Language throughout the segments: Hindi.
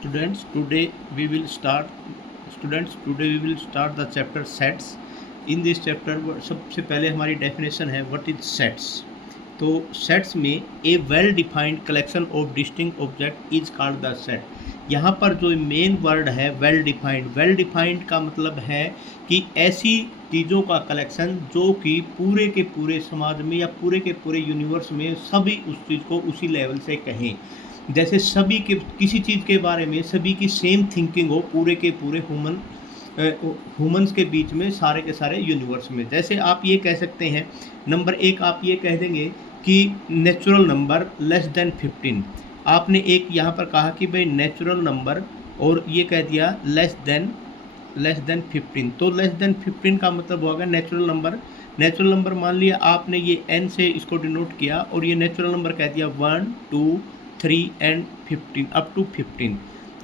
Students, today we will start. Students, today we will start the chapter sets. In this chapter सबसे पहले हमारी definition है what is sets. तो sets में a well defined collection of distinct object is called the set. यहाँ पर जो मेन वर्ड है well defined का मतलब है कि ऐसी चीज़ों का कलेक्शन जो कि पूरे के पूरे समाज में या पूरे के पूरे यूनिवर्स में सभी उस चीज़ को उसी लेवल से कहें। जैसे सभी के किसी चीज़ के बारे में सभी की सेम थिंकिंग हो पूरे के पूरे ह्यूमंस के बीच में सारे के सारे यूनिवर्स में। जैसे आप ये कह सकते हैं नंबर एक, आप ये कह देंगे कि नेचुरल नंबर लेस देन 15। आपने एक यहाँ पर कहा कि भाई नेचुरल नंबर और ये कह दिया लेस देन 15। तो लेस देन 15 का मतलब होगा नेचुरल नंबर मान लिया आपने ये n से इसको डिनोट किया और ये नेचुरल नंबर कह दिया 1 2 3 एंड 15 अप टू 15।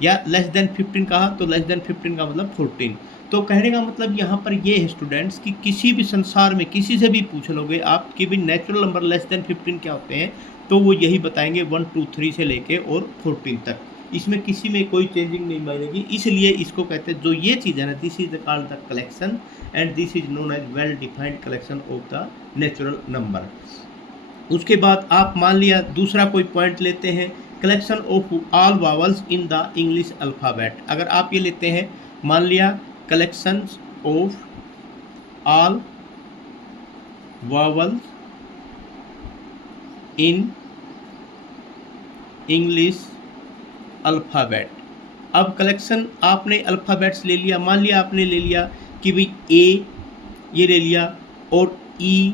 या लेस देन 15 कहा तो लेस देन 15 का मतलब 14। तो कहने का मतलब यहाँ पर ये है स्टूडेंट्स कि किसी भी संसार में किसी से भी पूछ लोगे आप कि भाई नेचुरल नंबर लेस देन 15 क्या होते हैं, तो वो यही बताएंगे 1 2 3 से लेके और 14 तक। इसमें किसी में कोई चेंजिंग नहीं मानेगी, इसलिए इसको कहते हैं जो ये चीज़ है ना, this is called the collection and this is known as well defined collection of the natural number. उसके बाद आप मान लिया दूसरा कोई पॉइंट लेते हैं, collection of all vowels in the English alphabet. अगर आप ये लेते हैं मान लिया collection of all vowels in English alphabet. अब कलेक्शन आपने अल्फ़ाबेट्स ले लिया, मान लिया आपने ले लिया कि भाई ए ये ले लिया और ई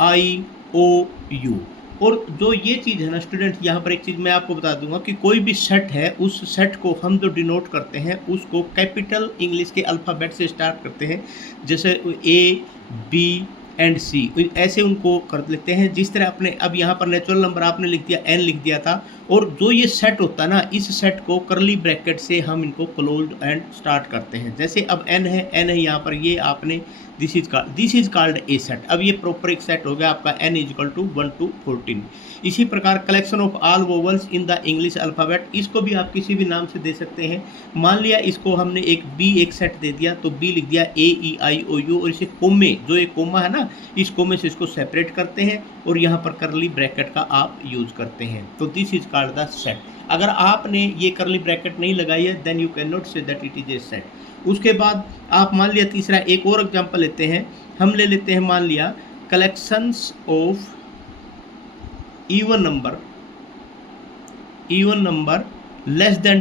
आई ओ यू। और जो ये चीज़ है ना स्टूडेंट, यहाँ पर एक चीज़ मैं आपको बता दूंगा कि कोई भी सेट है उस सेट को हम जो डिनोट करते हैं उसको कैपिटल इंग्लिश के अल्फ़ाबेट से स्टार्ट करते हैं, जैसे ए बी एंड सी, ऐसे उनको कर लेते हैं। जिस तरह आपने अब यहाँ पर नेचुरल नंबर आपने लिख दिया n लिख दिया था, और जो ये सेट होता है ना इस सेट को करली ब्रैकेट से हम इनको क्लोज्ड एंड स्टार्ट करते हैं। जैसे अब n है यहाँ पर ये आपने this is called a set. अब ये प्रॉपर एक सेट हो गया आपका n इजिकल टू 1 to 14। इसी प्रकार collection of all vowels in the English alphabet, इसको भी आप किसी भी नाम से दे सकते हैं। मान लिया इसको हमने एक सेट दे दिया तो b लिख दिया ए ई आई ओ यू, और इसे कोमे जो एक कोमा है ना इस कोमे से इसको सेपरेट करते हैं और यहाँ पर करली ब्रैकेट का आप यूज़ करते हैं। तो this is called the set. अगर आपने ये करली ब्रैकेट नहीं लगाई है then you can not say that it is a set. उसके बाद आप मान लिया तीसरा एक और एग्जांपल लेते हैं, हम ले लेते हैं मान लिया collections of even number less than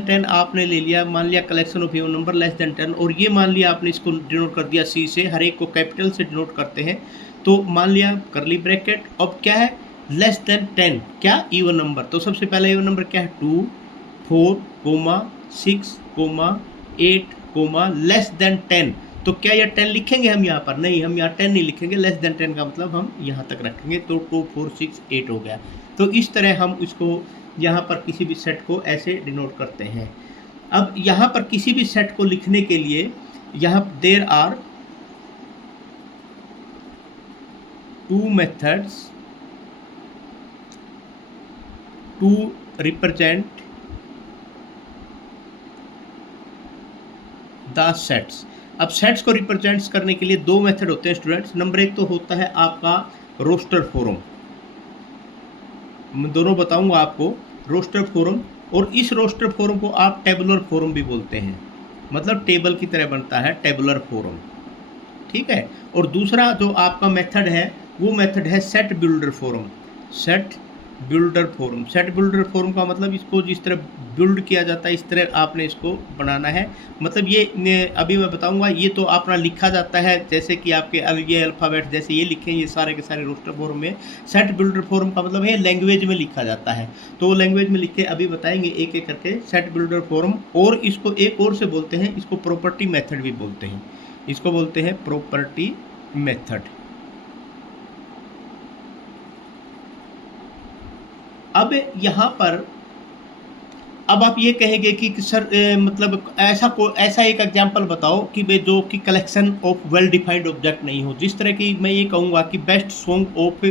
10 आपने ले लिया, मान लिया collection of even number less than 10, और ये मान लिया आपने इसको डिनोट कर दिया सी से, हर एक को कैपिटल से डिनोट करते हैं। तो मान लिया करली ब्रैकेट, अब क्या है लेस देन 10 क्या इवन नंबर। तो सबसे पहला इवन नंबर क्या है 2 4 6 8 लेस देन 10। तो क्या यह 10 लिखेंगे हम यहाँ पर? नहीं, हम यहाँ 10 नहीं लिखेंगे, लेस देन 10 का मतलब हम यहाँ तक रखेंगे। तो 2 4 6 8 हो गया। तो इस तरह हम इसको यहाँ पर किसी भी सेट को ऐसे डिनोट करते हैं। अब यहाँ पर किसी भी सेट को लिखने के लिए यहाँ there are 2 methods to represent the sets. अब सेट्स को रिप्रेजेंट्स करने के लिए 2 मेथड होते हैं स्टूडेंट्स। नंबर एक तो होता है आपका रोस्टर फॉर्म, मैं दोनों बताऊंगा आपको, रोस्टर फॉर्म, और इस रोस्टर फॉर्म को आप टेबुलर फॉर्म भी बोलते हैं, मतलब टेबल की तरह बनता है टेबुलर फॉर्म, ठीक है। और दूसरा जो आपका मेथड है वो मेथड है set builder form. Set builder form का मतलब इसको जिस तरह बिल्ड किया जाता है इस तरह आपने इसको बनाना है। मतलब ये अभी मैं बताऊंगा, ये तो अपना लिखा जाता है जैसे कि आपके ये अल्फ़ाबेट जैसे ये लिखे, ये सारे के सारे रोस्टर फॉर्म में। सेट बिल्डर फॉर्म का मतलब है लैंग्वेज में लिखा जाता है, तो लैंग्वेज में लिख के अभी बताएंगे एक एक करके सेट बिल्डर फॉर्म। और इसको एक और से बोलते हैं, इसको प्रॉपर्टी मेथड भी बोलते हैं, इसको बोलते हैं प्रॉपर्टी मेथड। अब यहाँ पर अब आप ये कहेंगे कि सर मतलब ऐसा एक एग्जांपल बताओ कि वे जो कि collection of well defined object नहीं हो। जिस तरह की मैं ये कहूँगा कि best song of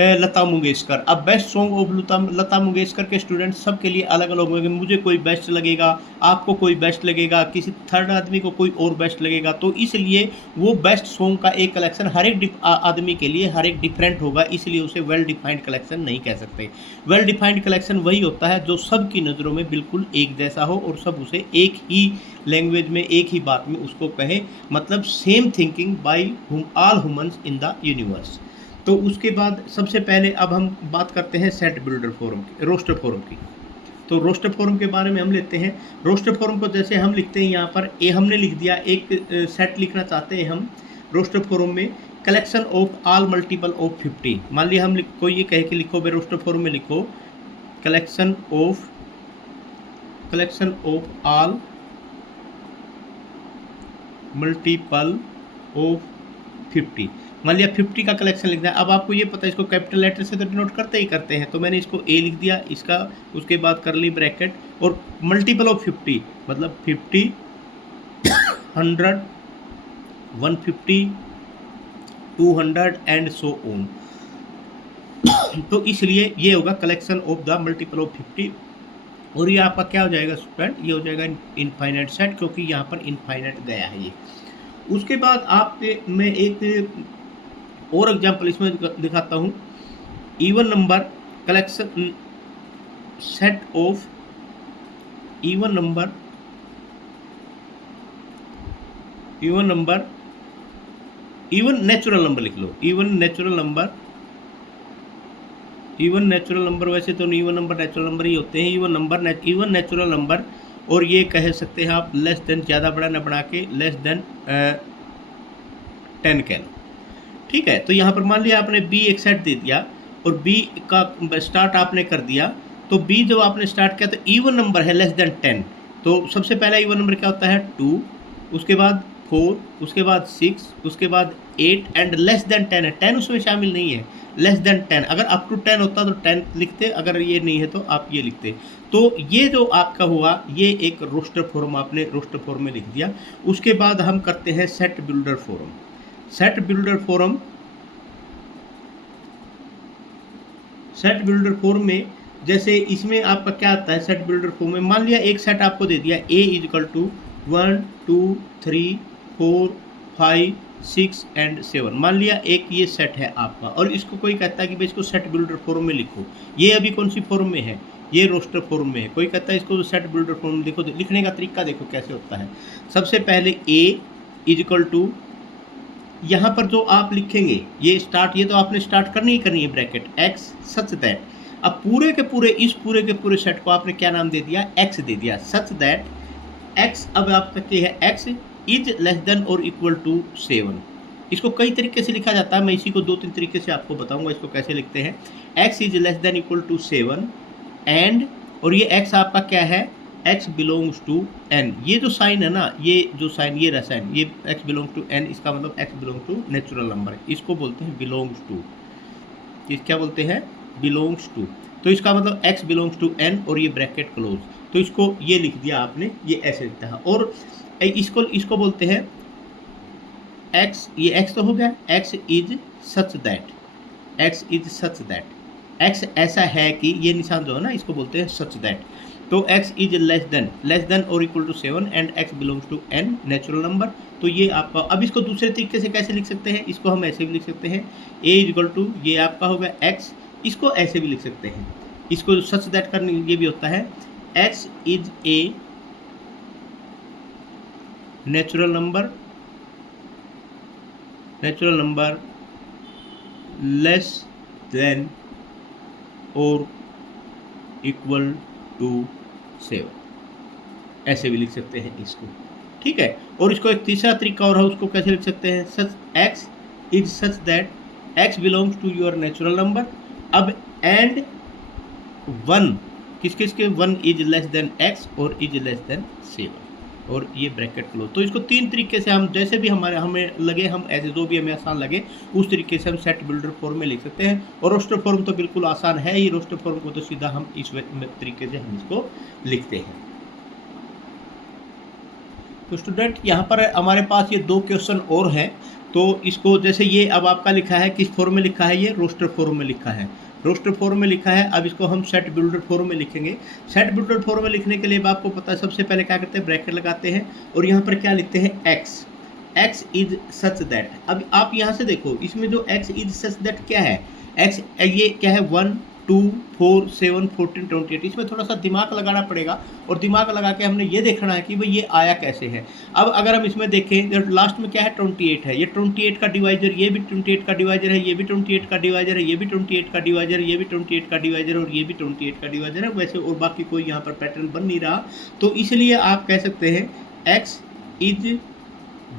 Lata Mangeshkar. अब best song of Lata Mangeshkar के स्टूडेंट सब के लिए अलग अलग होंगे। मुझे कोई बेस्ट लगेगा, आपको कोई बेस्ट लगेगा, किसी थर्ड आदमी को कोई और बेस्ट लगेगा। तो इसलिए वो बेस्ट सॉन्ग का एक कलेक्शन हर एक आदमी के लिए हर एक डिफरेंट होगा, इसलिए उसे वेल डिफाइंड कलेक्शन नहीं कह सकते। वेल डिफाइंड कलेक्शन वही होता है जो सबकी नज़रों में बिल्कुल एक जैसा हो और सब उसे एक ही लैंग्वेज में एक ही बात में उसको कहें, मतलब same thinking by all humans in the universe. तो उसके बाद सबसे पहले अब हम बात करते हैं सेट बिल्डर फोरम की, रोस्टर फोरम की। तो रोस्टर फोरम के बारे में हम लेते हैं। रोस्टर फोरम को जैसे हम लिखते हैं यहाँ पर हमने लिख दिया एक सेट लिखना चाहते हैं हम रोस्टर फोरम में, collection of all multiple of 50। मान लिया हम कोई ये कह के लिखो भाई रोस्टर फोरम में लिखो collection of all multiple of 50। मान लिया 50 का कलेक्शन लिखना है। अब आपको ये पता है इसको कैपिटल लेटर से तो डिनोट करते ही करते हैं, तो मैंने इसको ए लिख दिया इसका, उसके बाद करली ब्रैकेट और मल्टीपल ऑफ 50 मतलब 50, 100, 150, 200 एंड सो ऑन। तो इसलिए ये होगा collection of the multiple of 50। और ये आपका क्या हो जाएगा स्टूडेंट, ये हो जाएगा इनफाइनाइट सेट, क्योंकि यहाँ पर इनफाइनाइट गया है ये। उसके बाद आप मैं एक और एग्जांपल इसमें दिखाता हूँ। Even number collection set of even number even natural number लिख लो। इवन नेचुरल नंबर वैसे तो इवन नंबर नेचुरल नंबर ही होते हैं। इवन नेचुरल नंबर, और ये कह सकते हैं आप लेस देन, ज़्यादा बड़ा न बना के लेस देन 10 कह लो। ठीक है, तो यहाँ पर मान लिया आपने बी एक सेट दे दिया और बी का स्टार्ट आपने कर दिया। तो बी जब आपने स्टार्ट किया तो इवन नंबर है लेस देन 10। तो सबसे पहला इवन नंबर क्या होता है 2, उसके बाद 4, उसके बाद 6, उसके बाद 8 एंड लेस देन 10 है। 10 उसमें शामिल नहीं है, लेस देन 10। अगर अप टू 10 होता तो 10 लिखते, अगर ये नहीं है तो आप ये लिखते। तो ये जो आपका हुआ ये एक रोस्टर फॉर्म आपने रोस्टर फॉर्म में लिख दिया। उसके बाद हम करते हैं set builder form. Set builder form में जैसे इसमें आपका क्या आता है सेट बिल्डर फॉर्म में, मान लिया एक सेट आपको दे दिया A इक्वल टू 1 2 3 4 5 6 एंड 7। मान लिया एक ये सेट है आपका, और इसको कोई कहता है कि भाई इसको सेट बिल्डर फॉर्म में लिखो। ये अभी कौन सी फॉर्म में है, ये रोस्टर फॉर्म में है। कोई कहता है इसको सेट बिल्डर फॉर्म में। देखो लिखने का तरीका देखो कैसे होता है। सबसे पहले A इक्वल टू, यहाँ पर जो आप लिखेंगे ये स्टार्ट, ये तो आपने स्टार्ट करनी ही करनी है ब्रैकेट x सच दैट। अब पूरे के पूरे सेट को आपने क्या नाम दे दिया, x दे दिया, सच दैट x। अब आपका क्या है, x इज लेस देन और इक्वल टू 7। इसको कई तरीके से लिखा जाता है, मैं इसी को 2-3 तरीके से आपको बताऊंगा इसको कैसे लिखते हैं। x is less than equal to 7 and, और ये x आपका क्या है, x बिलोंग्स टू n। ये जो साइन है ना, ये जो साइन, ये रहा साइन, ये x बिलोंग्स टू n, इसका मतलब x belongs to natural number. इसको बोलते हैं बिलोंग्स टू, इस क्या बोलते हैं, बिलोंग्स टू। तो इसका मतलब x बिलोंग्स टू n और ये ब्रैकेट क्लोज। तो इसको ये लिख दिया आपने, ये ऐसे लिखता है। और इसको बोलते हैं x, ये x तो हो गया, x is such that, x ऐसा है कि, ये निशान जो है ना इसको बोलते हैं सच दैट। तो x इज लेस देन और equal to 7 and x belongs to n natural number. तो ये आपका, अब इसको दूसरे तरीके से कैसे लिख सकते हैं, इसको हम ऐसे भी लिख सकते हैं, a इक्वल टू, ये आपका होगा x। इसको ऐसे भी लिख सकते हैं, इसको सच दैट करने ये भी होता है, x is a natural number less than और इक्वल टू 7। ऐसे भी लिख सकते हैं इसको, ठीक है। और इसको एक तीसरा तरीका और है, उसको कैसे लिख सकते हैं, such x is such that x belongs to your natural number. अब एंड 1 किस के 1 इज लेस देन x और इज लेस देन 7। और ये ब्रैकेट क्लोज। तो इसको तीन तरीके से हम जैसे भी हमें लगे, हम ऐसे जो भी हमें आसान लगे उस तरीके से हम सेट बिल्डर फॉर्म में लिख सकते हैं। और रोस्टर फॉर्म तो बिल्कुल आसान है ही, रोस्टर फॉर्म को तो सीधा हम इस तरीके से हम इसको लिखते हैं। तो स्टूडेंट यहाँ पर हमारे पास ये दो क्वेश्चन और हैं, तो इसको जैसे ये अब आपका लिखा है किस फॉर्म में लिखा है, ये रोस्टर फॉर्म में लिखा है, रोस्टर फॉर्म में लिखा है। अब इसको हम सेट बिल्डर फॉर्म में लिखेंगे। सेट बिल्डर फॉर्म में लिखने के लिए आपको पता है सबसे पहले क्या करते हैं, ब्रैकेट लगाते हैं और यहाँ पर क्या लिखते हैं, x, x is such that. अब आप यहाँ से देखो इसमें जो एक्स इज सच दैट क्या है, एक्स ये क्या है 1 2 4 7 14 28। इसमें थोड़ा सा दिमाग लगाना पड़ेगा और दिमाग लगा के हमने ये देखना है कि भाई ये आया कैसे है। अब अगर हम इसमें देखें लास्ट में क्या है 28 है, ये 28 का डिवाइजर, ये भी 28 का डिवाइजर है, ये भी 28 का डिवाइजर है, ये भी 28 का डिवाइजर, ये भी 28 का डिवाइजर और ये भी 28 का डिवाइजर है। वैसे और बाकी कोई यहाँ पर पैटर्न बन नहीं रहा, तो इसलिए आप कह सकते हैं x is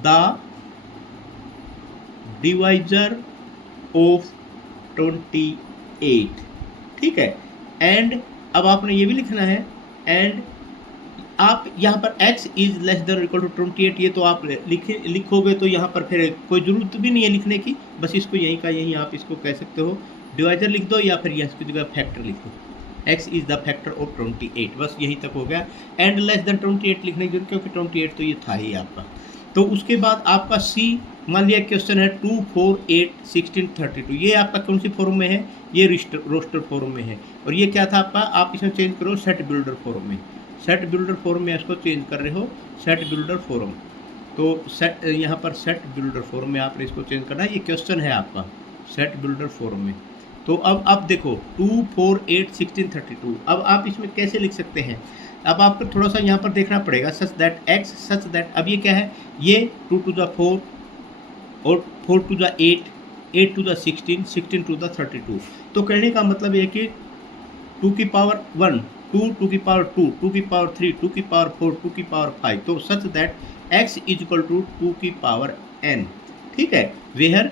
the divisor of 28, ठीक है। एंड अब आपने ये भी लिखना है, एंड आप यहाँ पर x is less than equal to 28, ये तो आप लिखोगे तो यहाँ पर फिर कोई ज़रूरत भी नहीं है लिखने की, बस इसको यहीं का यहीं आप इसको कह सकते हो डिवाइजर लिख दो या फिर यहाँ इसकी जगह फैक्टर लिख दो, x is the factor of 28, बस यहीं तक हो गया। एंड लेस देन 28 लिखने की, क्योंकि 28 तो ये था ही आपका। तो उसके बाद आपका C, मान लिया क्वेश्चन है 2 4 8 16 32, ये आपका कौन सी फॉर्म में है, ये रोस्टर फॉर्म में है। और ये क्या था आपका, आप इसमें चेंज करो सेट बिल्डर फॉर्म में, सेट बिल्डर फॉर्म में इसको चेंज कर रहे हो सेट बिल्डर फॉर्म। तो सेट यहाँ पर सेट बिल्डर फॉर्म में आपने इसको चेंज करना है, ये क्वेश्चन है आपका सेट बिल्डर फॉर्म में। तो अब आप देखो 2 4 8 16 32, अब आप इसमें कैसे लिख सकते हैं, अब आपको थोड़ा सा यहाँ पर देखना पड़ेगा, सच दैट एक्स सच दैट। अब ये क्या है, ये 2 to the 4 और 4 to the 8 8 to the 16 16 to the 32। तो कहने का मतलब है कि 2 की पावर 1 2 2 की पावर 2 2 की पावर 3 2 की पावर 4 2 की पावर 5, तो such that x is equal to 2 की पावर n, ठीक है, where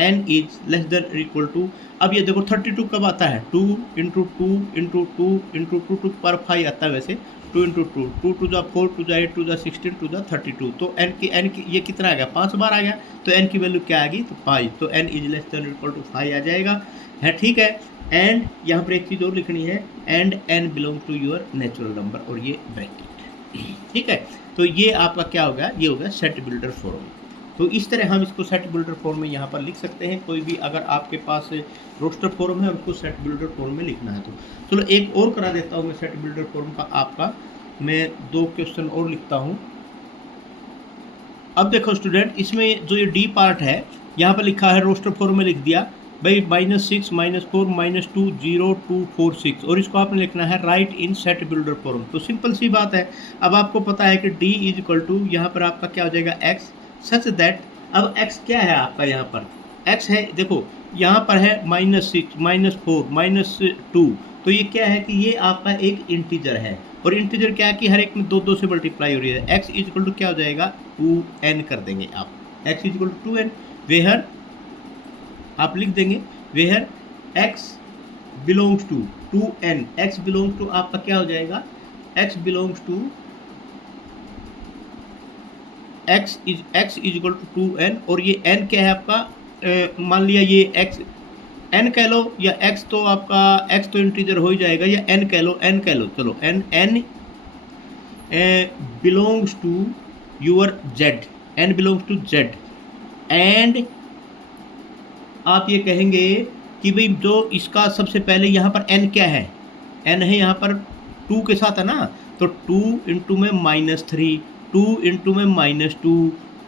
n is less than equal to. अब ये देखो 32 कब आता है, 2 into 2 into 2 into 2 two power 5 आता है वैसे, 2 into 2 2 to the 4 to the 8 to the 16 to the 32। तो n की ये कितना आ गया, 5 बार आ गया, तो n की वैल्यू क्या आ गई, तो 5, तो n is less than equal to 5 आ जाएगा, है, ठीक है। एंड यहाँ पर एक चीज़ और लिखनी है, and n belong to your natural number, और ये ब्रैकेट, ठीक है। तो ये आपका क्या हो गया, ये हो गया सेट बिल्डर फॉर्म। तो इस तरह हम इसको सेट बिल्डर फॉर्म में यहाँ पर लिख सकते हैं। कोई भी अगर आपके पास रोस्टर फॉर्म है उसको सेट बिल्डर फॉर्म में लिखना है। तो चलो एक और करा देता हूँ मैं सेट बिल्डर फॉर्म का आपका, मैं 2 क्वेश्चन और लिखता हूँ। अब देखो स्टूडेंट, इसमें जो ये डी पार्ट है यहाँ पर लिखा है रोस्टर फॉर्म में लिख दिया भाई -6 -4 -2 0 2 4 6, और इसको आपने लिखना है राइट इन सेट बिल्डर फॉर्म। तो सिंपल सी बात है, अब आपको पता है कि डी इज इक्वल टू यहाँ पर आपका क्या हो जाएगा एक्स सच दैट। अब x क्या है आपका, यहाँ पर x है, देखो यहाँ पर है -6 -4 -2, तो ये क्या है कि ये आपका एक इंटीजर है, और इंटीजर क्या है कि हर एक में 2 2 से मल्टीप्लाई हो रही है। x इज इक्वल टू क्या हो जाएगा 2n कर देंगे आप, x is equal to 2n, where आप लिख देंगे where x belongs to 2n, x belongs to आपका क्या हो जाएगा, x belongs to x is equal to 2n, और ये n क्या है आपका, मान लिया ये x n कह लो या x, तो आपका x तो इंटीजर हो ही जाएगा, या n कह लो चलो n belongs to your z, n belongs to z। And आप ये कहेंगे कि भाई जो इसका सबसे पहले यहाँ पर n क्या है, n है यहाँ पर 2 के साथ है ना, तो 2 इंटू में -3 2 इंटू में -2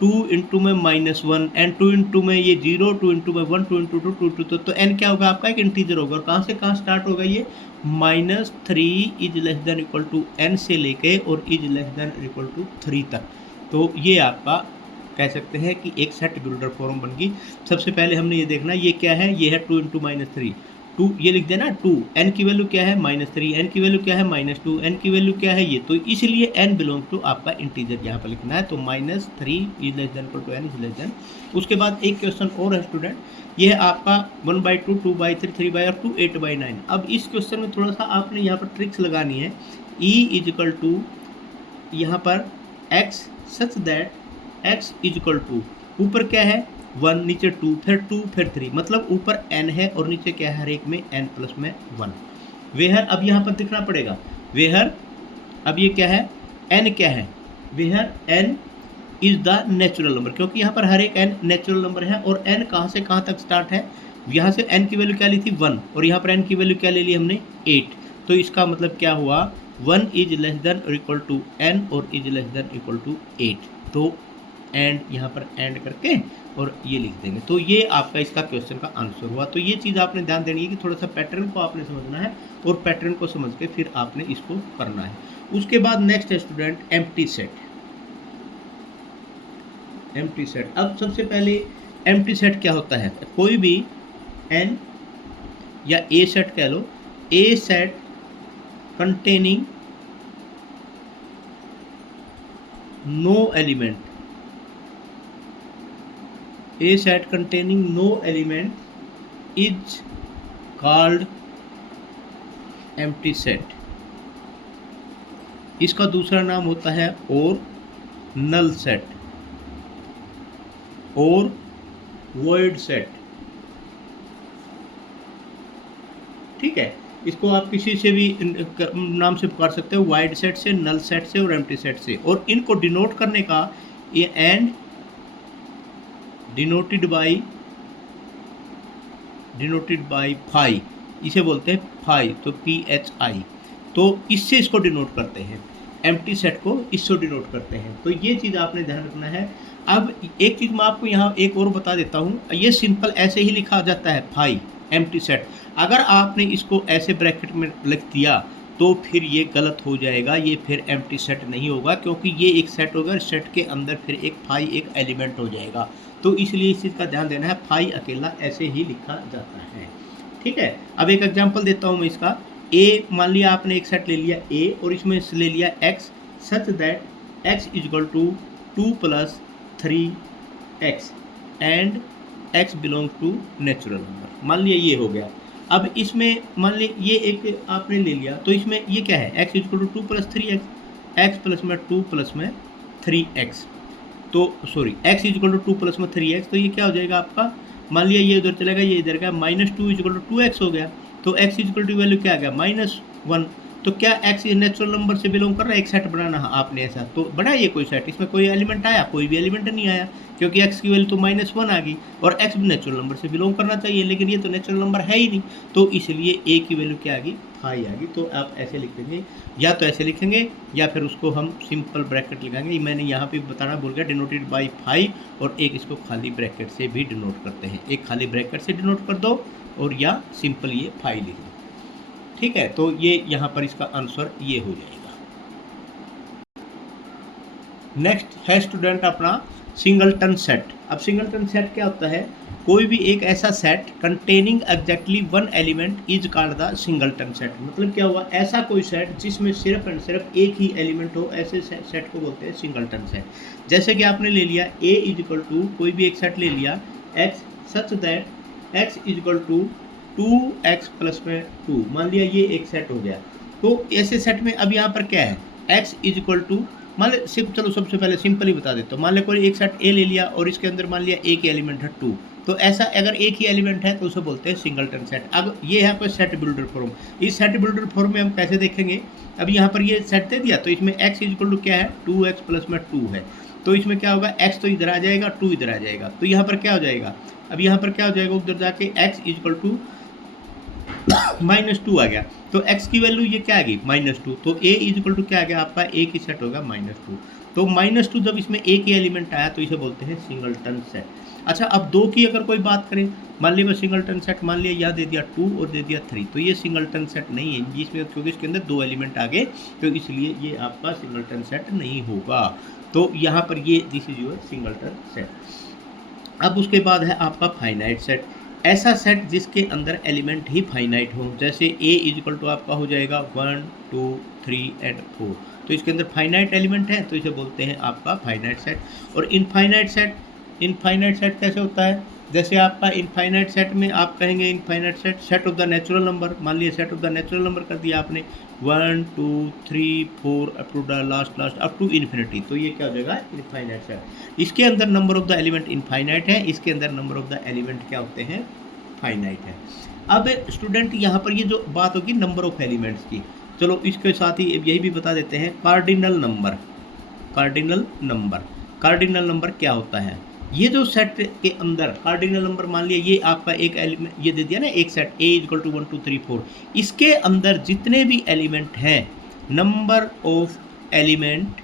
2 इंटू में -1 एंड 2 इंटू में ये 0 2 इंटू में 1 2 इंटू 2 2 तो n क्या होगा आपका, एक इंटीजर होगा। और कहाँ से कहाँ स्टार्ट होगा ये, -3 is less than equal to n से लेके और is less than equal to 3 तक। तो ये आपका कह सकते हैं कि एक सेट बिल्डर फॉर्म बन गई। सबसे पहले हमने ये देखना ये क्या है, ये है 2 इंटू -3 2, ये लिख देना 2, n की वैल्यू क्या है -3, n की वैल्यू क्या है -2, n की वैल्यू क्या है ये, तो इसलिए n बिलोंग टू आपका इंटीजर यहाँ पर लिखना है। तो -3 is less than equal to n is less than. उसके बाद एक क्वेश्चन और है स्टूडेंट, ये है आपका 1/2 2/3 3/2 8/9। अब इस क्वेश्चन में थोड़ा सा आपने यहाँ पर ट्रिक्स लगानी है। e इज इक्वल टू यहाँ पर x such that x is equal to, ऊपर क्या है 1, नीचे 2, फिर 3, मतलब ऊपर n है और नीचे क्या है, हर एक में n प्लस में 1। वेहर अब यहाँ पर दिखना पड़ेगा, वेहर अब ये क्या है, n क्या है, वेहर n is the natural number, क्योंकि यहाँ पर हर एक n नेचुरल नंबर है और n कहाँ से कहाँ तक स्टार्ट है, यहाँ से n की वैल्यू क्या ली थी 1 और यहाँ पर n की वैल्यू क्या ले ली हमने 8। तो इसका मतलब क्या हुआ, 1 इज लेस देन और इक्वल टू n और is less than equal to 8। तो एंड यहाँ पर एंड करके और ये लिख देंगे। तो ये आपका इसका क्वेश्चन का आंसर हुआ। तो ये चीज़ आपने ध्यान देनी है कि थोड़ा सा पैटर्न को आपने समझना है और पैटर्न को समझ के फिर आपने इसको करना है। उसके बाद नेक्स्ट है student empty set. Empty set, अब सबसे पहले एम्प्टी सेट क्या होता है, कोई भी n या ए सेट कह लो, a set containing no element, a set containing no element is called empty set। इसका दूसरा नाम होता है और null set और void set। ठीक है, इसको आप किसी से भी नाम से पुकार सकते हो, void set से, null set से और empty set से। और इनको डिनोट करने का ये एंड डिनोटेड बाई फाई, इसे बोलते हैं फाई, तो PHI। तो इससे इसको डिनोट करते हैं, एम्प्टी सेट को इससे डिनोट करते हैं। तो ये चीज़ आपने ध्यान रखना है। अब एक चीज़ मैं आपको यहाँ एक और बता देता हूँ, ये सिंपल ऐसे ही लिखा जाता है फाई एम्प्टी सेट। अगर आपने इसको ऐसे ब्रैकेट में लिख दिया तो फिर ये गलत हो जाएगा, ये फिर एम्प्टी सेट नहीं होगा, क्योंकि ये एक सेट होगा, सेट के अंदर फिर एक फाई एक एलिमेंट हो जाएगा। तो इसलिए इस चीज़ का ध्यान देना है, फाई अकेला ऐसे ही लिखा जाता है। ठीक है, अब एक एग्जांपल देता हूँ मैं इसका। ए, मान लिया आपने एक सेट ले लिया ए और इसमें ले लिया x such that x is equal to 2 + 3x and x belong to natural number. मान लिया ये हो गया। अब इसमें मान ली ये एक आपने ले लिया, तो इसमें ये क्या है, x is equal to 2 + 3x, x plus में 2 प्लस में 3x, तो sorry x is equal to 2 plus में 3x, तो ये क्या हो जाएगा आपका, मान लिया ये उधर चलेगा, ये इधर का -2 इज इक्वल टू 2x हो गया। तो x is equal to value क्या आ गया, -1। तो क्या x ये नेचुरल नंबर से बिलोंग कर रहा है, एक सेट बनाना आपने ऐसा, तो बनाइए कोई सेट, इसमें कोई एलिमेंट आया, कोई भी एलिमेंट नहीं आया, क्योंकि x की वैल्यू तो -1 आ गई और x भी नेचुरल नंबर से बिलोंग करना चाहिए, लेकिन ये तो नेचुरल नंबर है ही नहीं, तो इसलिए a की वैल्यू क्या आ गई, फाई आ गई। तो आप ऐसे लिख देंगे, या तो ऐसे लिखेंगे या फिर उसको हम सिंपल ब्रैकेट लिखेंगे। मैंने यहाँ पे बताना भूल गया, डिनोटेड बाई फाई, और एक इसको खाली ब्रैकेट से भी डिनोट करते हैं, एक खाली ब्रैकेट से डिनोट कर दो और या सिंपल ये फाई लिख दो। ठीक है, तो ये यहाँ पर इसका आंसर ये हो जाएगा। नेक्स्ट है स्टूडेंट अपना सिंगलटन सेट। अब सिंगलटन सेट क्या होता है, कोई भी एक ऐसा set containing exactly 1 element is called the singleton set. मतलब क्या हुआ, ऐसा कोई सेट जिसमें सिर्फ एंड सिर्फ एक ही एलिमेंट हो, ऐसे सेट को बोलते हैं सिंगलटन सेट। जैसे कि आपने ले लिया a इज इक्वल टू, कोई भी एक सेट ले लिया x such that x is equal to 2x plus में 2, मान लिया ये एक सेट हो गया। तो ऐसे सेट में अब यहाँ पर क्या है, x इज इक्वल टू, मान लिया सिर्फ, चलो सबसे पहले सिंपल ही बता देता हूँ, मान लिया कोई एक सेट a ले लिया और इसके अंदर मान लिया a की एलिमेंट है 2, तो ऐसा अगर एक ही एलिमेंट है तो उसे बोलते हैं सिंगलटन सेट। अब ये है कोई सेट बिल्डर फॉर्म, इस सेट बिल्डर फॉर्म में हम कैसे देखेंगे, अब यहाँ पर ये सेट दे दिया, तो इसमें x इज इक्वल टू क्या है, 2x प्लस में 2 है, तो इसमें क्या होगा, x तो इधर आ जाएगा, 2 इधर आ जाएगा, तो यहाँ पर क्या हो जाएगा, अब यहाँ पर क्या हो जाएगा, उधर जाके x इज इक्वल टू -2 आ गया, तो x की वैल्यू ये क्या आ गई, -2, तो a इज इक्वल टू क्या आ गया आपका, a की सेट होगा -2, तो -2 जब इसमें a की एलिमेंट आया तो इसे बोलते हैं सिंगलटन सेट। अच्छा, अब 2 की अगर कोई बात करें, मान लिया सिंगलटन सेट, मान लिया यहाँ दे दिया 2 और दे दिया 3, तो ये सिंगलटन सेट नहीं है जिसमें, क्योंकि इसके अंदर 2 एलिमेंट आ गए, तो इसलिए ये आपका सिंगलटन सेट नहीं होगा। तो यहाँ पर ये this is your singleton set. अब उसके बाद है आपका फाइनाइट सेट, ऐसा सेट जिसके अंदर एलिमेंट ही फाइनाइट हो, जैसे a इज इक्वल टू आपका हो जाएगा 1 2 3 एंड 4, तो इसके अंदर फाइनाइट एलिमेंट है, तो इसे बोलते हैं आपका फाइनाइट सेट। और इनफाइनाइट सेट इनफाइनाइट सेट कैसे होता है? जैसे आपका इनफाइनाइट सेट में आप कहेंगे infinite set, set of the natural number, मान लिया set of the natural number कर दिया आपने 1 2 3 4 up to the last up to infinity, तो ये क्या हो जाएगा? Infinite set. इसके अंदर number of the element infinite है, इसके अंदर नंबर ऑफ द एलिमेंट क्या होते हैं? फाइनाइट है। अब स्टूडेंट यहाँ पर ये जो बात होगी नंबर ऑफ एलिमेंट्स की, चलो इसके साथ ही यही भी बता देते हैं cardinal number. Cardinal number, cardinal number क्या होता है? ये जो सेट के अंदर कार्डिनल नंबर, मान लिया ये आपका एक एलिमेंट ये दे दिया ना, एक सेट A = 1 2 3 4, इसके अंदर जितने भी एलिमेंट हैं, number of element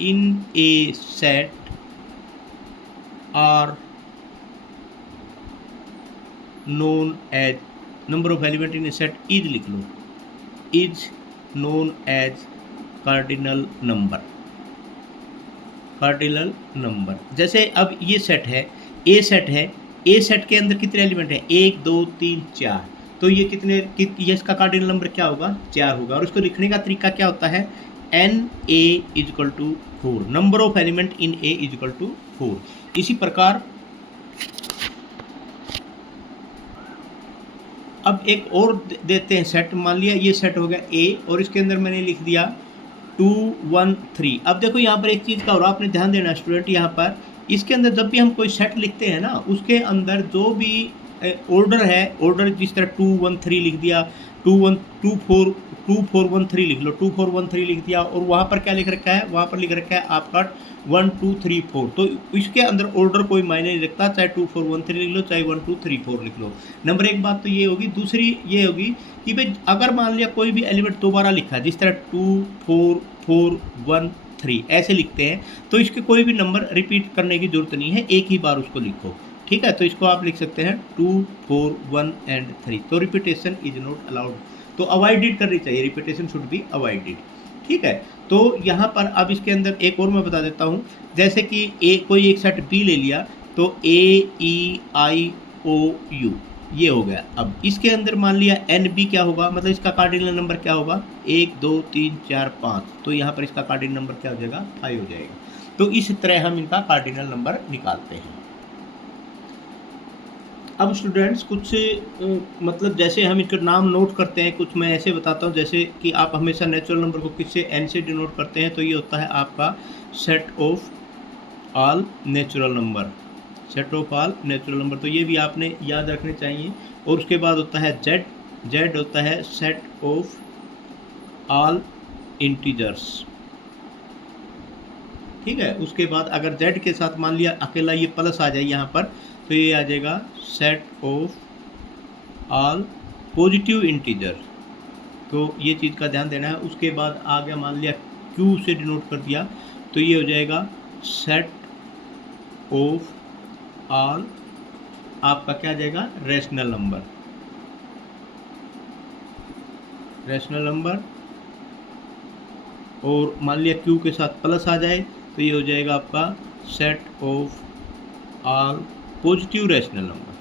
in a set are known as, number of element in a set is लिख लो, is known as cardinal number. Cardinal number जैसे अब ये सेट है, ए सेट है, ए सेट के अंदर कितने एलिमेंट हैं? 1 2 3 4, तो ये ये इसका कार्डिनल नंबर क्या होगा? 4 होगा। और इसको लिखने का तरीका क्या होता है? NA = 4, number of element in A = 4। इसी प्रकार अब एक और देते हैं सेट, मान लिया ये सेट हो गया A और इसके अंदर मैंने लिख दिया 2 1 3। अब देखो यहाँ पर एक चीज़ का और आपने ध्यान देना स्टूडेंट, यहाँ पर इसके अंदर जब भी हम कोई सेट लिखते हैं ना, उसके अंदर जो भी ऑर्डर है, ऑर्डर जिस तरह 2 1 3 लिख दिया, 2 4 1 3 लिख लो, 2 4 1 3 लिख दिया, और वहाँ पर क्या लिख रखा है? वहाँ पर लिख रखा है आपका 1 2 3 4, तो इसके अंदर ऑर्डर कोई मायने नहीं रखता, चाहे 2 4 1 3 लिख लो, चाहे 1 2 3 4 लिख लो। नंबर एक बात तो ये होगी। दूसरी ये होगी कि भाई अगर मान लिया कोई भी एलिमेंट दोबारा लिखा है, जिस तरह 2 4 4 1 3 ऐसे लिखते हैं, तो इसके कोई भी नंबर रिपीट करने की जरूरत नहीं है, एक ही बार उसको लिखो, ठीक है? तो इसको आप लिख सकते हैं 2 4 1 एंड 3, तो रिपीटेशन इज नॉट अलाउड, तो अवॉइडेड करनी चाहिए, रिपीटेशन शुड बी अवॉइडेड, ठीक है? तो यहाँ पर अब इसके अंदर एक और मैं बता देता हूँ, जैसे कि कोई एक सेट B ले लिया, तो AEIOU ये हो गया। अब इसके अंदर मान लिया NB क्या होगा? मतलब इसका कार्डिनल नंबर क्या होगा? 1 2 3 4 5, तो यहाँ पर इसका कार्डिनल नंबर क्या हो जाएगा? 5 हो जाएगा। तो इस तरह हम इनका कार्डिनल नंबर निकालते हैं। अब स्टूडेंट्स कुछ मतलब जैसे हम इनका नाम नोट करते हैं, कुछ मैं ऐसे बताता हूँ, जैसे कि आप हमेशा नेचुरल नंबर को किससे? N से डिनोट करते हैं, तो ये होता है आपका set of all natural number, set of all natural number, तो ये भी आपने याद रखने चाहिए। और उसके बाद होता है Z, Z होता है सेट ऑफ ऑल इंटीजर्स, ठीक है? उसके बाद अगर Z के साथ मान लिया अकेला ये प्लस आ जाए यहाँ पर, तो ये आ जाएगा set of all positive integer, तो ये चीज़ का ध्यान देना है। उसके बाद आ गया मान लिया Q से डिनोट कर दिया, तो ये हो जाएगा सेट ऑफ ऑल आपका क्या आ जाएगा? Rational number, rational number. और मान लिया Q के साथ प्लस आ जाए, तो ये हो जाएगा आपका set of all positive rational number,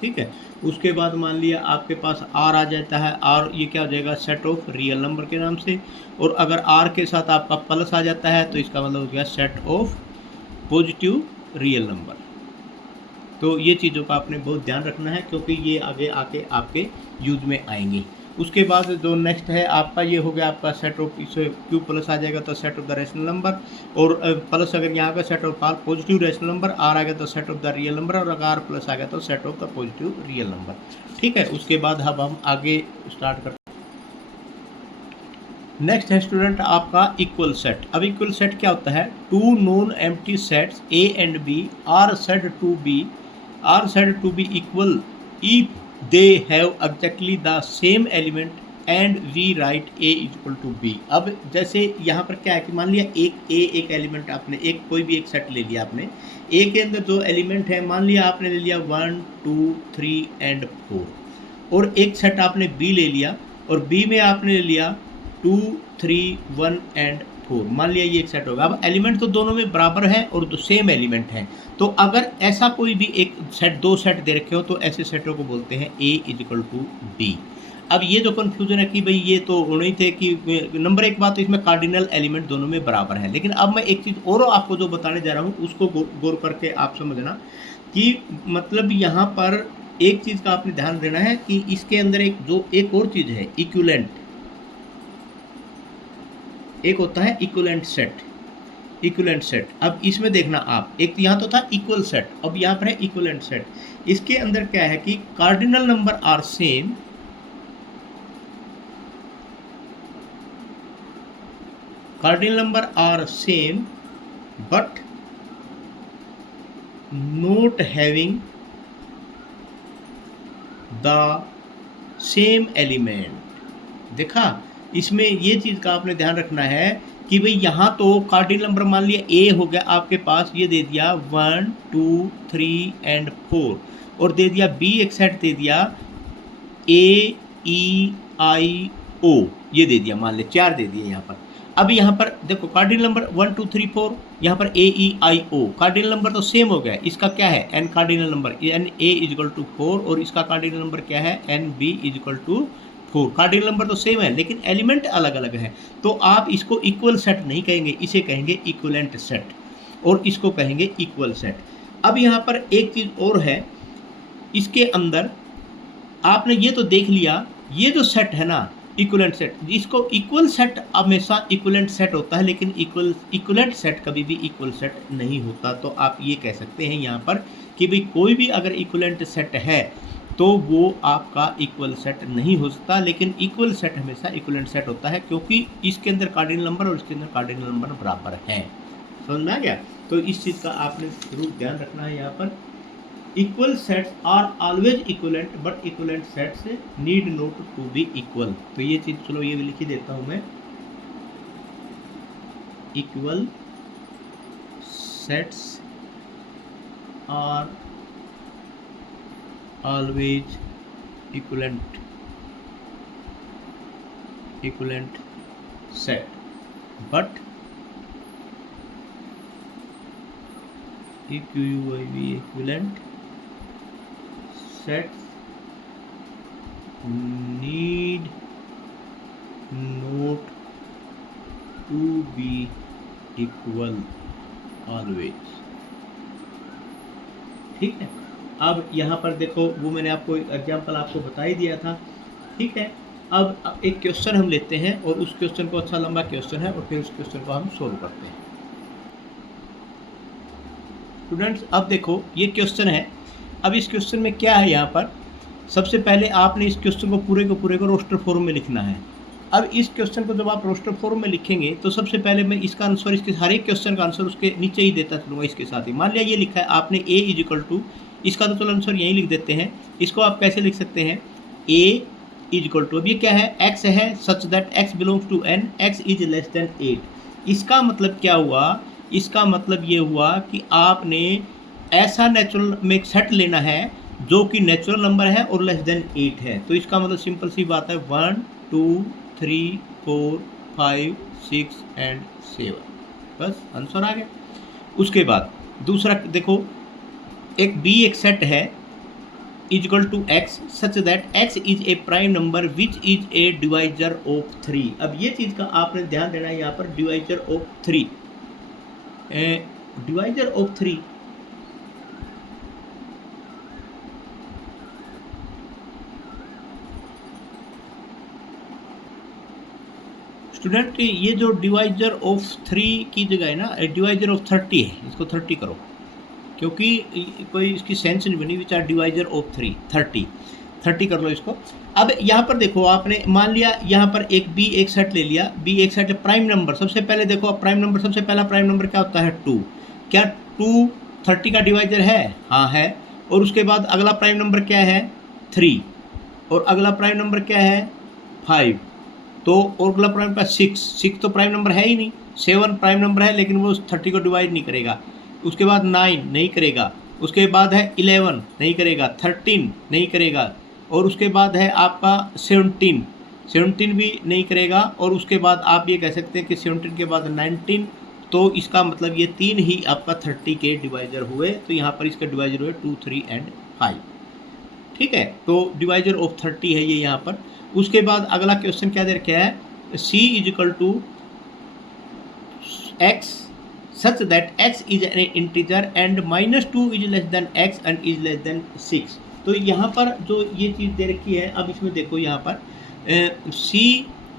ठीक है? उसके बाद मान लिया आपके पास R आ जाता है, R ये क्या हो जाएगा? सेट ऑफ रियल नंबर के नाम से। और अगर R के साथ आपका प्लस आ जाता है, तो इसका मतलब हो गया set of positive real number. तो ये चीज़ों का आपने बहुत ध्यान रखना है, क्योंकि ये आगे आके आपके यूज में आएंगी। उसके बाद जो नेक्स्ट है आपका ये हो गया आपका सेट ऑफ, इसे Q प्लस आ जाएगा तो set of the rational number, और प्लस अगर यहाँ का set of all positive rational number, R आ गया तो set of the real number, और अगर R प्लस आ गया तो set of the positive real number, ठीक है? उसके बाद अब हम आगे स्टार्ट करते हैं। नेक्स्ट है स्टूडेंट आपका इक्वल सेट। अब इक्वल सेट क्या होता है? 2 non empty sets A and B are said to be equal if they have exactly the same element and we write A = B। अब जैसे यहाँ पर क्या है कि मान लिया एक एलिमेंट आपने कोई भी एक सेट ले लिया आपने, A के अंदर जो एलिमेंट है मान लिया आपने ले लिया 1 2 3 एंड 4, और एक सेट आपने B ले लिया, और B में आपने ले लिया 2 3 1 एंड 4, मान लिया ये एक सेट होगा। अब एलिमेंट तो दोनों में बराबर है और तो सेम एलिमेंट हैं, तो अगर ऐसा कोई भी एक सेट, दो सेट दे रखे हो, तो ऐसे सेटों को बोलते हैं A = B। अब ये जो कन्फ्यूजन है कि भाई ये तो होने ही थे कि नंबर एक बात तो इसमें कार्डिनल एलिमेंट दोनों में बराबर है, लेकिन अब मैं एक चीज़ और आपको जो बताने जा रहा हूँ उसको गौर करके आप समझना कि मतलब यहाँ पर एक चीज़ का आपने ध्यान देना है कि इसके अंदर एक और चीज़ है इक्विवेलेंट, एक होता है इक्विवेलेंट सेट। इक्विवेलेंट सेट, अब इसमें देखना आप, एक यहाँ तो था इक्वल सेट, अब यहाँ पर है इक्विवेलेंट सेट। इसके अंदर क्या है कि cardinal number are same, cardinal number are same but not having the same element। देखा, इसमें ये चीज़ का आपने ध्यान रखना है कि भाई यहाँ तो कार्डिनल नंबर मान लिया ए हो गया आपके पास, ये दे दिया 1 2 3 एंड 4, और दे दिया बी एक सेट दे दिया ए ई आई ओ, ये दे दिया, मान ले 4 दे दिए यहाँ पर। अब यहाँ पर देखो कार्डिनल नंबर 1 2 3 4, यहाँ पर A E I O cardinal number तो सेम हो गया, इसका क्या है n cardinal number, n A is equal to 4, और इसका कार्डिनल नंबर क्या है n B is equal to 4। Cardinal number तो सेम है लेकिन एलिमेंट अलग अलग है, तो आप इसको इक्वल सेट नहीं कहेंगे, इसे कहेंगे इक्विवेलेंट सेट, और इसको कहेंगे इक्वल सेट। अब यहाँ पर एक चीज़ और है, इसके अंदर आपने ये तो देख लिया, ये जो सेट है ना इक्विवेलेंट सेट, इसको इक्वल सेट हमेशा इक्विवेलेंट सेट होता है, लेकिन इक्विवेलेंट सेट कभी भी इक्वल सेट नहीं होता। तो आप ये कह सकते हैं यहाँ पर कि भाई कोई भी अगर इक्विवेलेंट सेट है तो वो आपका इक्वल सेट नहीं हो सकता, लेकिन इक्वल सेट हमेशा इक्विवेलेंट सेट होता है, क्योंकि इसके अंदर कार्डिनल नंबर और इसके अंदर कार्डिनल नंबर बराबर है। समझ में आ गया? तो इस चीज़ का आपने जरूर ध्यान रखना है यहाँ पर। Equal sets are always equivalent but equivalent sets need not to be equal. तो ये चीज़ चलो ये भी लिख ही देता हूँ मैं, equal sets are always equivalent set but equivalent sets need not to be equal always। ठीक है, अब यहाँ पर देखो वो मैंने आपको एग्जाम्पल आपको बता ही दिया था। ठीक है, अब एक क्वेश्चन हम लेते हैं और उस क्वेश्चन को, अच्छा लंबा क्वेश्चन है, और फिर उस क्वेश्चन को हम सोल्व करते हैं। स्टूडेंट्स अब देखो ये क्वेश्चन है, अब इस क्वेश्चन में क्या है, यहाँ पर सबसे पहले आपने इस क्वेश्चन को पूरे को रोस्टर फॉर्म में लिखना है। अब इस क्वेश्चन को जब आप रोस्टर फॉर्म में लिखेंगे तो सबसे पहले मैं इसका आंसर, इसके हर एक क्वेश्चन का आंसर उसके नीचे ही देता चलूँगा इसके साथ ही। मान लिया ये लिखा है आपने ए इज इक्वल टू, इसका तो चलो आंसर यहीं लिख देते हैं। इसको आप कैसे लिख सकते हैं, ए इज इक्वल टू, अब ये क्या है एक्स है, such that x belongs to N, x is less than 8। इसका मतलब क्या हुआ, इसका मतलब ये हुआ कि आपने ऐसा नेचुरल में एक सेट लेना है जो कि नेचुरल नंबर है और लेस देन 8 है। तो इसका मतलब सिंपल सी बात है 1 2 3 4 5 6 एंड 7, बस आंसर आ गया। उसके बाद दूसरा देखो, एक बी एक सेट है is equal to x such that x is a prime number which is a divisor of 3। अब ये चीज़ का आपने ध्यान देना है यहाँ पर, divisor of 3, divisor of 3 student, ये जो डिवाइजर ऑफ 3 की जगह है ना, डिवाइजर ऑफ 30 है, इसको 30 करो, क्योंकि कोई इसकी सेंस नहीं बनी, विच आर डिवाइजर ऑफ 3 30 कर लो इसको। अब यहाँ पर देखो आपने मान लिया यहाँ पर एक बी एक सेट ले लिया, बी एक सेट प्राइम नंबर, सबसे पहले देखो अब प्राइम नंबर, सबसे पहला प्राइम नंबर क्या होता है 2, क्या 2 30 का डिवाइजर है? हाँ है। और उसके बाद अगला प्राइम नंबर क्या है 3, और अगला प्राइम नंबर क्या है 5, तो और अगला प्राइम नंबर 6 तो प्राइम नंबर है ही नहीं, 7 प्राइम नंबर है लेकिन वो 30 को डिवाइड नहीं करेगा। उसके बाद 9 नहीं करेगा, उसके बाद है 11 नहीं करेगा, 13 नहीं करेगा, और उसके बाद है आपका 17 भी नहीं करेगा, और उसके बाद आप ये कह सकते हैं कि 17 के बाद 19। तो इसका मतलब ये 3 ही आपका 30 के डिवाइजर हुए। तो यहाँ पर इसके डिवाइजर हुए 2 3 एंड 5। ठीक है, तो डिवाइजर ऑफ 30 है ये यहाँ पर। उसके बाद अगला क्वेश्चन क्या दे रखा है, c is equal to x such that x is an integer and -2 is less than x and is less than 6। तो यहाँ पर जो ये चीज़ दे रखी है, अब इसमें देखो यहाँ पर c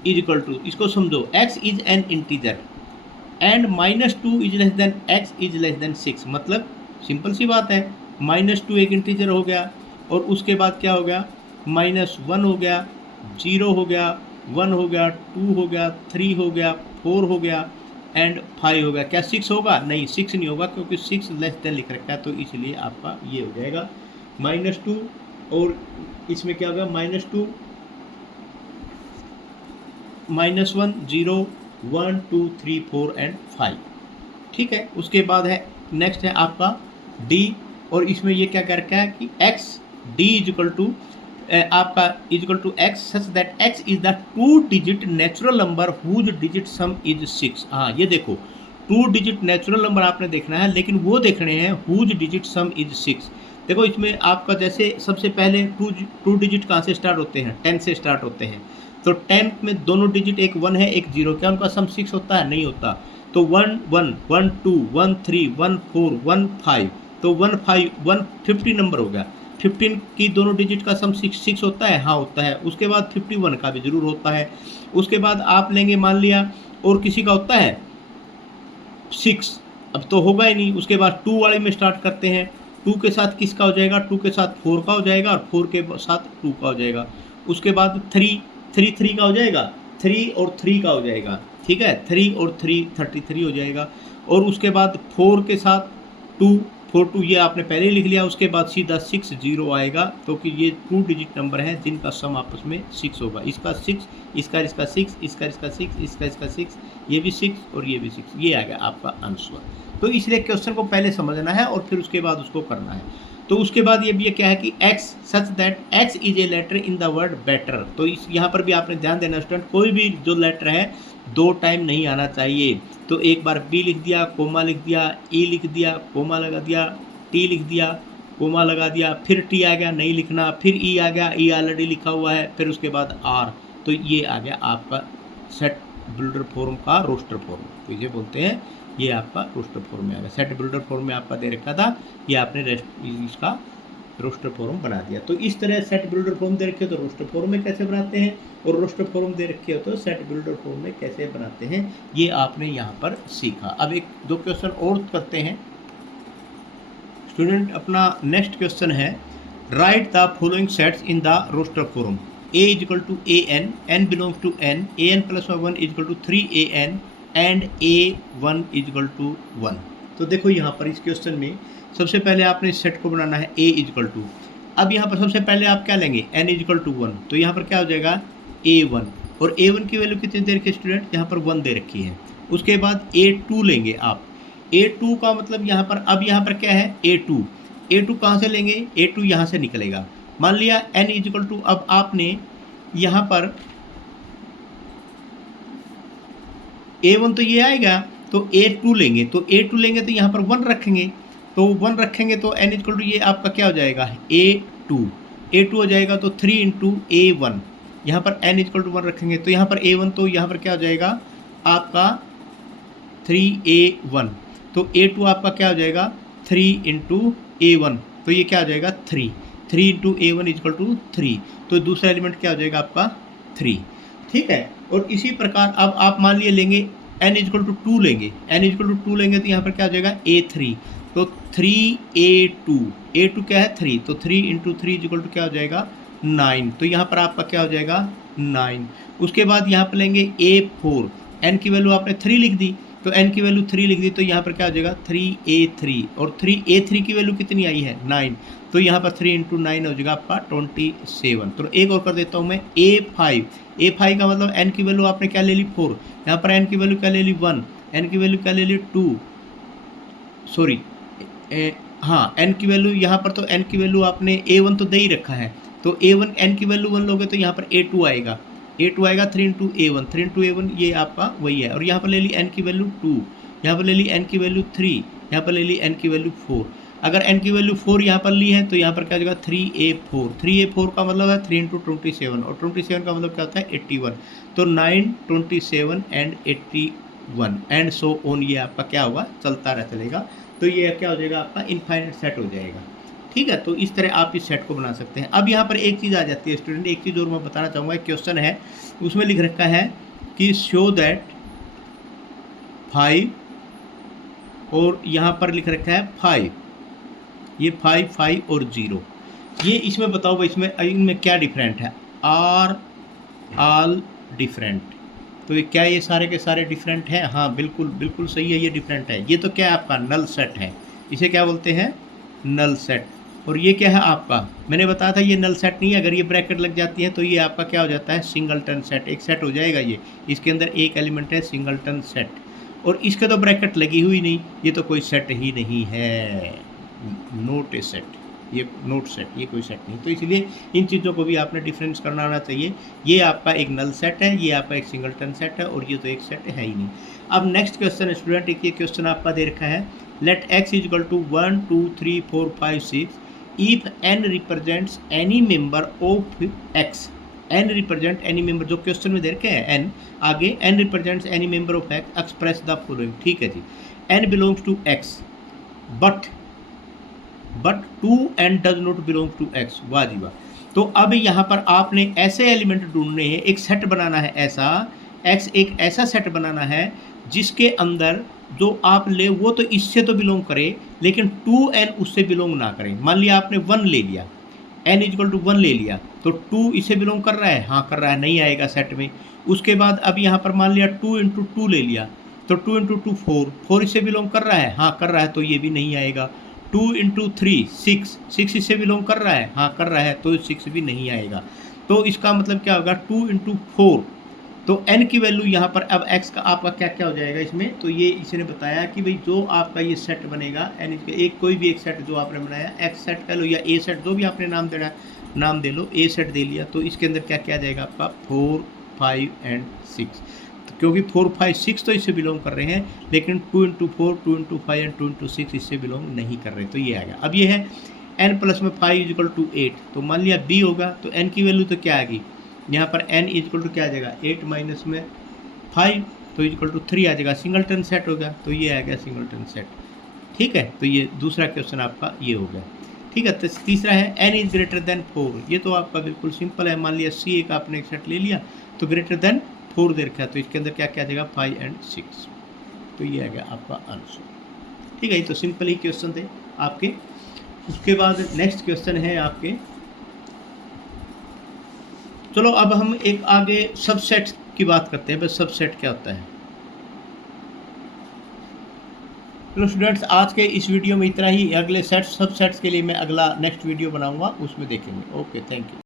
इज इक्वल टू, इसको समझो, x is an integer and -2 is less than x is less than 6। मतलब सिंपल सी बात है, -2 एक इंटीजर हो गया और उसके बाद क्या हो गया, -1 हो गया, 0 हो गया, 1 हो गया, 2 हो गया, 3 हो गया, 4 हो गया एंड 5 हो गया। क्या 6 होगा? नहीं, 6 नहीं होगा क्योंकि 6 लेस देन लिख रखा है, तो इसलिए आपका ये हो जाएगा -2 और इसमें क्या होगा, -2 -1 0 1 2 3 4 एंड 5। ठीक है, उसके बाद है नेक्स्ट है आपका d और इसमें ये क्या कर रखा है कि x d is equal to आपका is equal to x such that x is the 2 digit natural number whose digit sum is 6। हाँ ये देखो, 2 डिजिट नेचुरल नंबर आपने देखना है, लेकिन वो देखने हैं हुज डिजिट सम इज 6। देखो इसमें आपका जैसे सबसे पहले 2 डिजिट कहाँ से स्टार्ट होते हैं, 10 से स्टार्ट होते हैं। तो 10 में दोनों डिजिट, एक 1 है एक 0, क्या उनका सम 6 होता है? नहीं होता। तो 1 1 1 2 1 3 1 4 1 5, तो 1 5 1 50 नंबर हो गया। 15 की दोनों डिजिट का सम 6 होता है? हाँ होता है। उसके बाद 51 का भी जरूर होता है। उसके बाद आप लेंगे, मान लिया और किसी का होता है 6, अब तो होगा ही नहीं। उसके बाद 2 वाले में स्टार्ट करते हैं, 2 के साथ किसका हो जाएगा, 2 के साथ 4 का हो जाएगा और 4 के साथ 2 का हो जाएगा। उसके बाद 3 का हो जाएगा, 3 और 3 का हो जाएगा। ठीक है, 3 और 3 33 हो जाएगा। और उसके बाद 4 के साथ 2 4 2 ये आपने पहले ही लिख लिया। उसके बाद सीधा 6 0 आएगा, तो कि ये 2 डिजिट नंबर हैं जिनका सम आपस में 6 होगा। इसका 6, इसका 6, इसका 6, इसका 6, ये भी 6 और ये भी 6, ये आ गया आपका आंसर। तो इसलिए क्वेश्चन को पहले समझना है और फिर उसके बाद उसको करना है। तो उसके बाद ये भी क्या है कि x such that x is a letter in the word better. तो इस यहाँ पर भी आपने ध्यान देना स्टूडेंट, कोई भी जो लेटर है 2 टाइम नहीं आना चाहिए। तो एक बार b लिख दिया, कोमा लिख दिया, e लिख दिया, कोमा लगा दिया, t लिख दिया, कोमा लगा दिया, फिर t आ गया, नहीं लिखना, फिर e आ गया, e ऑलरेडी लिखा हुआ है, फिर उसके बाद r। तो ये आ गया आपका सेट बिल्डर फॉर्म का रोस्टर फॉर्म, तो इसे बोलते हैं, ये आपका रोस्टर फॉर्म में आ गया। सेट बिल्डर फॉर्म में आपका दे रखा था, ये आपने इसका रोस्टर फॉर्म बना दिया। तो इस तरह सेट बिल्डर फॉर्म दे रखे हो तो रोस्टर फॉर्म में कैसे बनाते हैं, और रोस्टर फॉर्म दे रखे हो तो सेट बिल्डर फॉर्म में कैसे बनाते हैं, ये आपने यहाँ पर सीखा। अब एक दो क्वेश्चन और करते हैं स्टूडेंट। अपना नेक्स्ट क्वेश्चन है, write the following sets in the roster form. a is equal to an, n belongs to n, an plus 1 is equal to 3an and a1 is equal to 1। तो देखो यहाँ पर इस क्वेश्चन में सबसे पहले आपने इस सेट को बनाना है a इज इक्वल टू, अब यहाँ पर सबसे पहले आप क्या लेंगे, n इज इक्वल टू 1, तो यहाँ पर क्या हो जाएगा a1, और a1 की वैल्यू कितनी दे रखी है स्टूडेंट, यहाँ पर 1 दे रखी है। उसके बाद a2 लेंगे आप, a2 का मतलब यहाँ पर, अब यहाँ पर क्या है a2 कहाँ से लेंगे, a2 यहाँ से निकलेगा। मान लिया n इज इक्वल टू, अब आपने यहाँ पर a1 तो ये आएगा, तो a2 लेंगे, तो a2 लेंगे तो यहाँ पर 1 रखेंगे, तो 1 रखेंगे तो n इक्वल टू ये आपका क्या हो जाएगा a2 हो जाएगा, तो 3 इंटू a1, यहाँ पर n इक्वल टू 1 रखेंगे तो यहाँ पर a1, तो यहाँ पर क्या हो जाएगा आपका 3a1, तो a2 आपका क्या हो जाएगा 3 इंटू a1, तो ये क्या हो जाएगा 3 इंटू a1 इक्वल टू 3, तो दूसरा एलिमेंट क्या हो जाएगा आपका 3। ठीक है, और इसी प्रकार अब आप मान लिए लेंगे n इक्वल टू 2 लेंगे, तो यहाँ पर क्या हो जाएगा a3, तो 3a2 क्या है 3, तो 3 इंटू 3 इक्वल टू क्या हो जाएगा 9, तो यहाँ पर आपका क्या हो जाएगा 9। उसके बाद यहाँ पर लेंगे a4, n की वैल्यू आपने 3 लिख दी, तो n की वैल्यू 3 लिख दी, तो यहाँ पर क्या हो जाएगा 3a3, और 3a3 की वैल्यू कितनी आई है 9, तो यहाँ पर 3 इंटू 9 हो जाएगा आपका 27। तो एक और कर देता हूँ मैं a5 का मतलब n की वैल्यू आपने क्या ले ली 4, यहाँ पर n की वैल्यू क्या ले ली 1, n की वैल्यू क्या ले ली 2, सॉरी हाँ n की वैल्यू यहाँ पर, तो n की वैल्यू आपने a1 तो दे ही रखा है, तो a1 n की वैल्यू 1 लोगे तो यहाँ पर a2 आएगा 3 इंटू a1, ये आपका वही है। और यहाँ पर ले ली n की वैल्यू 2, यहाँ पर ले ली n की वैल्यू 3, यहाँ पर ले ली n की वैल्यू 4। अगर n की वैल्यू 4 यहाँ पर ली है तो यहाँ पर क्या हो जाएगा 3a4। 3a4 का मतलब है 3 × 27 और 27 का मतलब क्या होता है 81। तो 9, 27 एंड 81 एंड सो ऑन, ये आपका क्या होगा, चलता रह चलेगा। तो ये क्या हो जाएगा आपका इनफाइनाइट सेट हो जाएगा। ठीक है, तो इस तरह आप इस सेट को बना सकते हैं। अब यहाँ पर एक चीज़ आ जाती है स्टूडेंट, एक चीज़ और मैं बताना चाहूँगा। एक क्वेश्चन है उसमें लिख रखा है कि शो दैट 5 और यहाँ पर लिख रखा है 5, ये 5, 5 और 0, ये इसमें बताओ भाई इसमें इनमें क्या डिफरेंट है। Are all different. तो ये क्या, ये सारे के सारे डिफरेंट हैं? हाँ बिल्कुल बिल्कुल सही है, ये डिफरेंट है। ये तो क्या है आपका नल सेट है, इसे क्या बोलते हैं, नल सेट। और ये क्या है आपका, मैंने बताया था ये नल सेट नहीं है। अगर ये ब्रैकेट लग जाती है तो ये आपका क्या हो जाता है, सिंगलटन सेट। एक सेट हो जाएगा ये, इसके अंदर एक एलिमेंट है सिंगलटन सेट, और इसके तो ब्रैकेट लगी हुई नहीं, ये तो कोई सेट ही नहीं है, नोट ए सेट, ये नोट सेट, ये कोई सेट नहीं। तो इसलिए इन चीज़ों को भी आपने डिफरेंस करना आना चाहिए। ये आपका एक नल सेट है, ये आपका एक सिंगलटन सेट है, और ये तो एक सेट है ही नहीं। अब नेक्स्ट क्वेश्चन स्टूडेंट, एक ये क्वेश्चन आपका दे रखा है, let x is equal to 1 2 3 4 5 6 if n represents any member of x। n represent any member, जो क्वेश्चन में दे रखे हैं n, आगे n represents any member of x express the following. ठीक है जी, n belongs to x but 2n does not belong to x। वाह जी वाह। तो अब यहाँ पर आपने ऐसे एलिमेंट ढूंढने हैं, एक सेट बनाना है ऐसा, x एक ऐसा सेट बनाना है जिसके अंदर जो आप ले वो तो इससे तो बिलोंग करे, लेकिन 2n उससे बिलोंग ना करें। मान लिया आपने 1 ले लिया, n इक्वल टू 1 ले लिया, तो 2 इससे बिलोंग कर रहा है, हाँ कर रहा है, नहीं आएगा सेट में। उसके बाद अब यहाँ पर मान लिया 2 × 2 ले लिया, तो 2 × 2 4, 4 इससे बिलोंग कर रहा है, हाँ कर रहा है, तो ये भी नहीं आएगा। 2 × 3 6, 6 इससे बिलोंग कर रहा है, हाँ कर रहा है, तो 6 भी नहीं आएगा। तो इसका मतलब क्या होगा, 2 × 4, तो n की वैल्यू यहाँ पर अब x का आपका क्या क्या हो जाएगा इसमें। तो ये इसने बताया कि भाई जो आपका ये सेट बनेगा n, एक कोई भी एक सेट जो आपने बनाया, x सेट कह लो या a सेट, जो भी आपने नाम देना नाम दे लो, a सेट दे लिया, तो इसके अंदर क्या क्या आ जाएगा आपका 4 5 एंड 6। तो क्योंकि 4 5 6 तो इससे बिलोंग कर रहे हैं, लेकिन 2 × 4 2 × 5 एंड 2 × 6 इससे बिलोंग नहीं कर रहे, तो ये आएगा। अब ये है n प्लस में 5 इज इक्वल टू 8, तो मान लिया b होगा, तो n की वैल्यू तो क्या आएगी यहाँ पर, n इज इक्वल टू क्या आ जाएगा 8 माइनस में 5, तो इक्वल टू 3 आ जाएगा, सिंगलटन सेट हो गया, तो ये आ गया सिंगलटन सेट। ठीक है, तो ये दूसरा क्वेश्चन आपका ये हो गया। ठीक है, तो तीसरा है n इज ग्रेटर देन 4। ये तो आपका बिल्कुल सिंपल है, मान लिया c एक आपने एक सेट ले लिया, तो ग्रेटर देन 4 दे रखा है, तो इसके अंदर क्या क्या आ जाएगा 5 एंड 6, तो ये आ गया आपका आंसर। ठीक है, ये तो सिंपल ही क्वेश्चन थे आपके। उसके बाद नेक्स्ट क्वेश्चन है आपके, चलो अब हम एक आगे सबसेट की बात करते हैं, बस सबसेट क्या होता है। चलो स्टूडेंट्स, आज के इस वीडियो में इतना ही। अगले सबसेट्स के लिए मैं अगला नेक्स्ट वीडियो बनाऊंगा, उसमें देखेंगे। Okay, thank you.